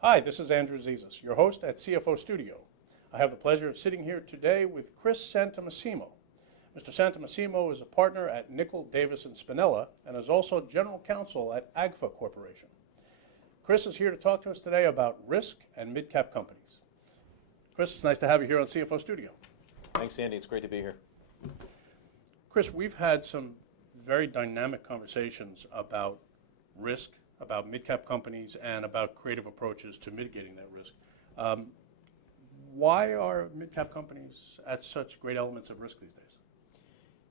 Hi, this is Andrew Zizas, your host at CFO Studio. I have the pleasure of sitting here today with Chris Santomassimo. Mr. Santomassimo is a partner at Nicoll Davis Spinella and is also general counsel at AGFA Corporation. Chris is here to talk to us today about risk and mid-cap companies. Chris, it's nice to have you here on CFO Studio. Thanks, Andy. It's great to be here. Chris, we've had some very dynamic conversations about risk, about mid-cap companies, and about creative approaches to mitigating that risk. Why are mid-cap companies at such great elements of risk these days?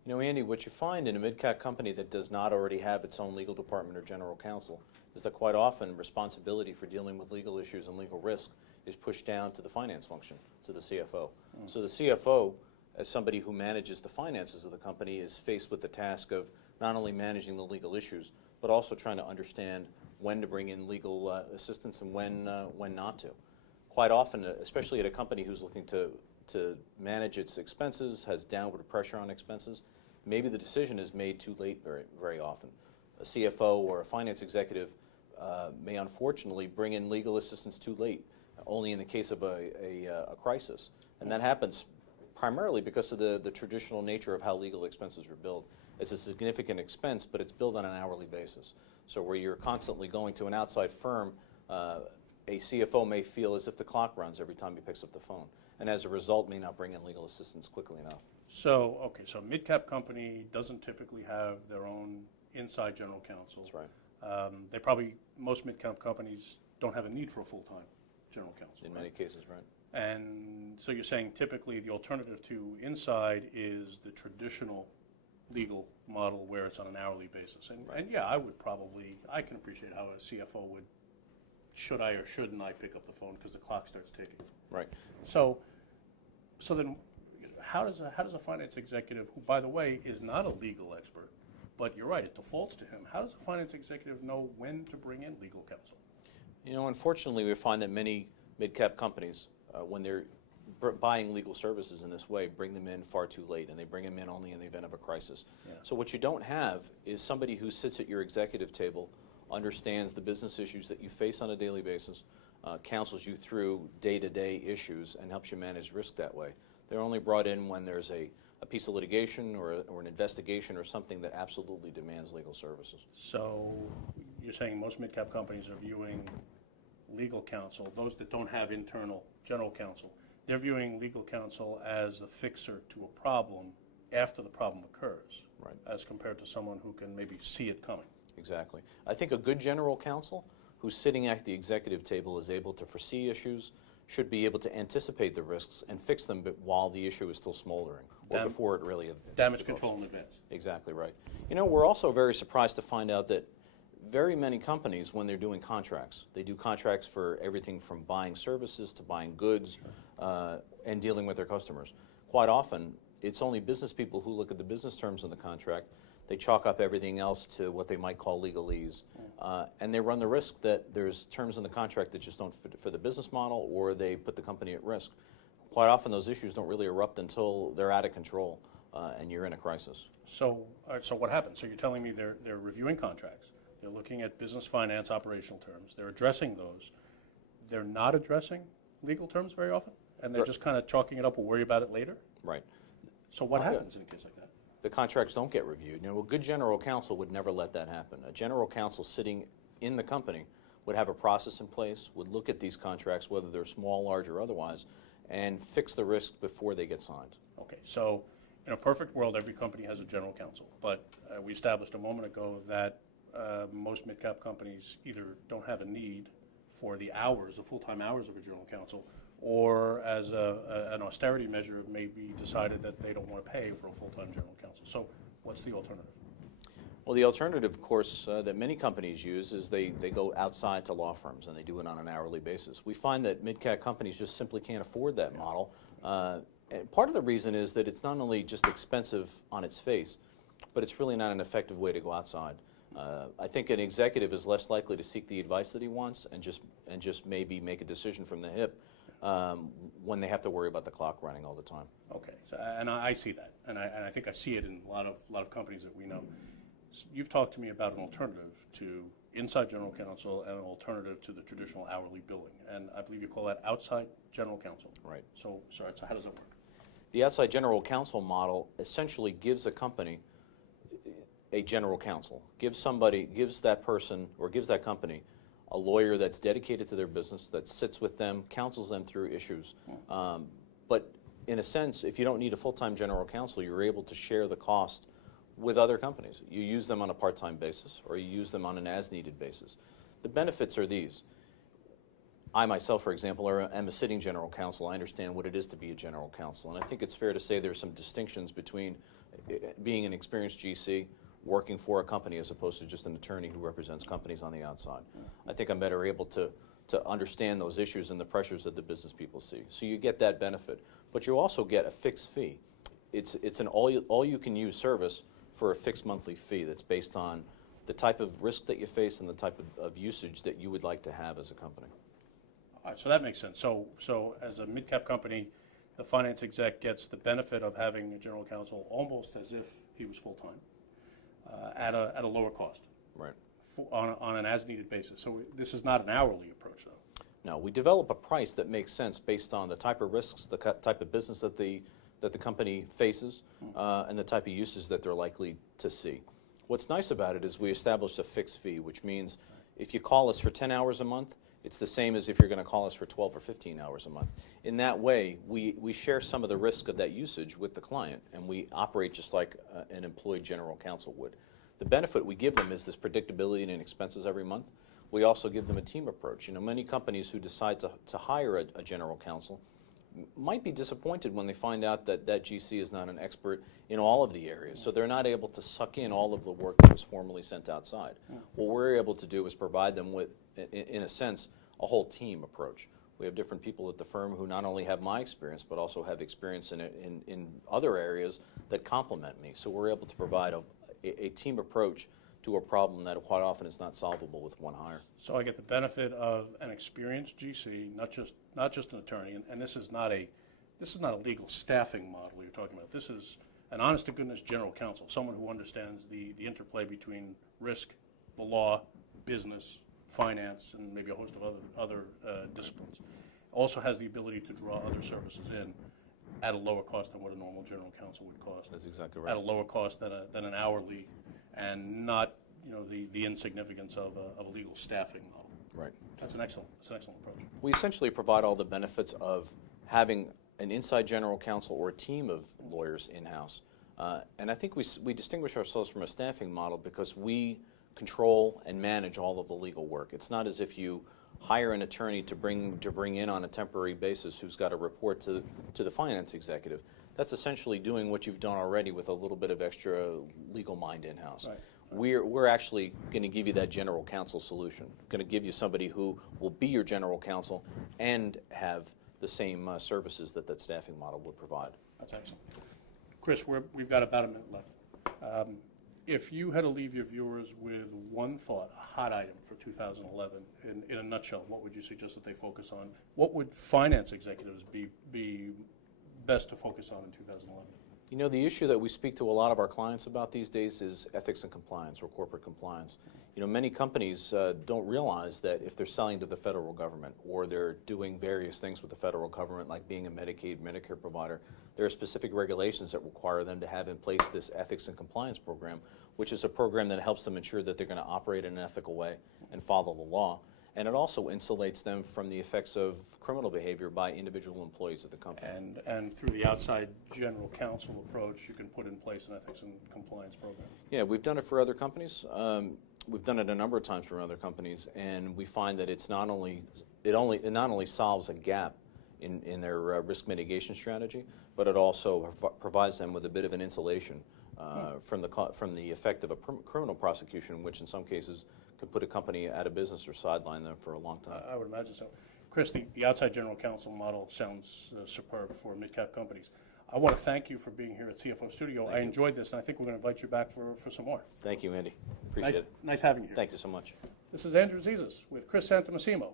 You know, Andy, what you find in a mid-cap company that does not already have its own legal department or general counsel is that quite often responsibility for dealing with legal issues and legal risk is pushed down to the finance function, to the CFO. So the CFO, as somebody who manages the finances of the company, is faced with the task of not only managing the legal issues, but also trying to understand when to bring in legal assistance and when not to. Quite often, especially at a company who's looking to manage its expenses, has downward pressure on expenses, maybe the decision is made too late very often. A CFO or a finance executive may unfortunately bring in legal assistance too late, only in the case of a crisis. And that happens primarily because of the traditional nature of how legal expenses are billed. It's a significant expense, but it's billed on an hourly basis. So where you're constantly going to an outside firm, a CFO may feel as if the clock runs every time he picks up the phone, and as a result may not bring in legal assistance quickly enough. So, okay, so mid-cap company doesn't typically have their own inside general counsel. That's right. Most mid-cap companies don't have a need for a full-time general counsel. In many cases, right. And so you're saying typically the alternative to inside is the traditional legal model where it's on an hourly basis. And yeah, I can appreciate how a CFO would, should I or shouldn't I pick up the phone because the clock starts ticking. Right. So then how does a finance executive, who by the way is not a legal expert, but you're right, it defaults to him, how does a finance executive know when to bring in legal counsel? You know, unfortunately we find that many mid-cap companies, when they're buying legal services in this way, bring them in far too late, and they bring them in only in the event of a crisis. Yeah. So what you don't have is somebody who sits at your executive table, understands the business issues that you face on a daily basis, counsels you through day-to-day issues, and helps you manage risk that way. They're only brought in when there's a piece of litigation or an investigation or something that absolutely demands legal services. So you're saying most mid-cap companies are viewing legal counsel, those that don't have internal general counsel, they're viewing legal counsel as a fixer to a problem after the problem occurs, right, as compared to someone who can maybe see it coming. Exactly. I think a good general counsel who's sitting at the executive table is able to foresee issues, should be able to anticipate the risks and fix them while the issue is still smoldering, or before it really damage control in advance. Exactly right. You know, we're also very surprised to find out that very many companies, when they're doing contracts, they do contracts for everything from buying services to buying goods and dealing with their customers. Quite often, it's only business people who look at the business terms of the contract. They chalk up everything else to what they might call legalese, and they run the risk that there's terms in the contract that just don't fit for the business model, or they put the company at risk. Quite often, those issues don't really erupt until they're out of control and you're in a crisis. So what happens? So you're telling me they're reviewing contracts. They're looking at business, finance, operational terms. They're addressing those. They're not addressing legal terms very often, and they're just kind of chalking it up. We'll worry about it later. Right. So what happens in a case like that? The contracts don't get reviewed. You know, a good general counsel would never let that happen. A general counsel sitting in the company would have a process in place, would look at these contracts, whether they're small, large, or otherwise, and fix the risk before they get signed. Okay. So in a perfect world, every company has a general counsel, but we established a moment ago that most mid-cap companies either don't have a need for the hours, the full-time hours of a general counsel, or as an austerity measure, it may be decided that they don't want to pay for a full-time general counsel. So what's the alternative? Well, the alternative, of course, that many companies use is they go outside to law firms, and they do it on an hourly basis. We find that mid-cap companies just simply can't afford that model. And part of the reason is that it's not only just expensive on its face, but it's really not an effective way to go outside. I think an executive is less likely to seek the advice that he wants and just maybe make a decision from the hip when they have to worry about the clock running all the time. Okay, so, and I see that, and I think I see it in a lot of companies that we know. You've talked to me about an alternative to inside general counsel and an alternative to the traditional hourly billing. And I believe you call that outside general counsel. Right. So how does that work? The outside general counsel model essentially gives a company a general counsel, gives that person or gives that company a lawyer that's dedicated to their business, that sits with them, counsels them through issues. But in a sense, if you don't need a full-time general counsel, you're able to share the cost with other companies. You use them on a part-time basis, or you use them on an as-needed basis. The benefits are these. I myself, for example, am a sitting general counsel. I understand what it is to be a general counsel, and I think it's fair to say there's some distinctions between being an experienced GC, working for a company, as opposed to just an attorney who represents companies on the outside. I think I'm better able to understand those issues and the pressures that the business people see. So you get that benefit, but you also get a fixed fee. It's an all-you-can-use service for a fixed monthly fee that's based on the type of risk that you face and the type of usage that you would like to have as a company. All right, so that makes sense. So as a mid-cap company, the finance exec gets the benefit of having a general counsel almost as if he was full-time at a lower cost. Right. On an as-needed basis. So this is not an hourly approach, though. No, we develop a price that makes sense based on the type of risks, the type of business that the company faces, and the type of uses that they're likely to see. What's nice about it is we established a fixed fee, which means if you call us for 10 hours a month, it's the same as if you're going to call us for 12 or 15 hours a month. In that way, we share some of the risk of that usage with the client, and we operate just like an employed general counsel would. The benefit we give them is this predictability in expenses every month. We also give them a team approach. You know, many companies who decide to hire a general counsel might be disappointed when they find out that GC is not an expert in all of the areas, so they're not able to suck in all of the work that was formerly sent outside. What we're able to do is provide them with, in a sense, a whole team approach. We have different people at the firm who not only have my experience, but also have experience in other areas that complement me. So we're able to provide a team approach to a problem that quite often is not solvable with one hire. So I get the benefit of an experienced GC, not just an attorney, and this is not a legal staffing model you're talking about. This is an honest-to-goodness general counsel, someone who understands the interplay between risk, the law, business, finance, and maybe a host of other disciplines. Also has the ability to draw other services in at a lower cost than what a normal general counsel would cost. That's exactly right. At a lower cost than an hourly, and not the insignificance of a legal staffing model. Right. That's an excellent approach. We essentially provide all the benefits of having an inside general counsel or a team of lawyers in-house. And I think we distinguish ourselves from a staffing model because we control and manage all of the legal work. It's not as if you hire an attorney to bring in on a temporary basis who's got to report to the finance executive. That's essentially doing what you've done already with a little bit of extra legal mind in-house. Right. We're actually going to give you that general counsel solution, going to give you somebody who will be your general counsel and have the same services that staffing model would provide. That's excellent. Chris, we've got about a minute left. If you had to leave your viewers with one thought, a hot item for 2011, in a nutshell, what would you suggest that they focus on? What would finance executives be best to focus on in 2011? You know, the issue that we speak to a lot of our clients about these days is ethics and compliance, or corporate compliance. You know, many companies don't realize that if they're selling to the federal government or they're doing various things with the federal government, like being a Medicaid, Medicare provider, there are specific regulations that require them to have in place this ethics and compliance program, which is a program that helps them ensure that they're going to operate in an ethical way and follow the law. And it also insulates them from the effects of criminal behavior by individual employees of the company. And through the outside general counsel approach, you can put in place an ethics and compliance program. Yeah, we've done it for other companies. We've done it a number of times for other companies, and we find that it not only solves a gap in their risk mitigation strategy, but it also provides them with a bit of an insulation from the effect of a criminal prosecution, which in some cases could put a company out of business or sideline them for a long time. I would imagine so. Chris, the outside general counsel model sounds superb for mid-cap companies. I want to thank you for being here at CFO Studio. I enjoyed this, and I think we're going to invite you back for some more. Thank you, Andy. Appreciate it. Nice having you here. Thank you so much. This is Andrew Zizas with Chris Santomassimo.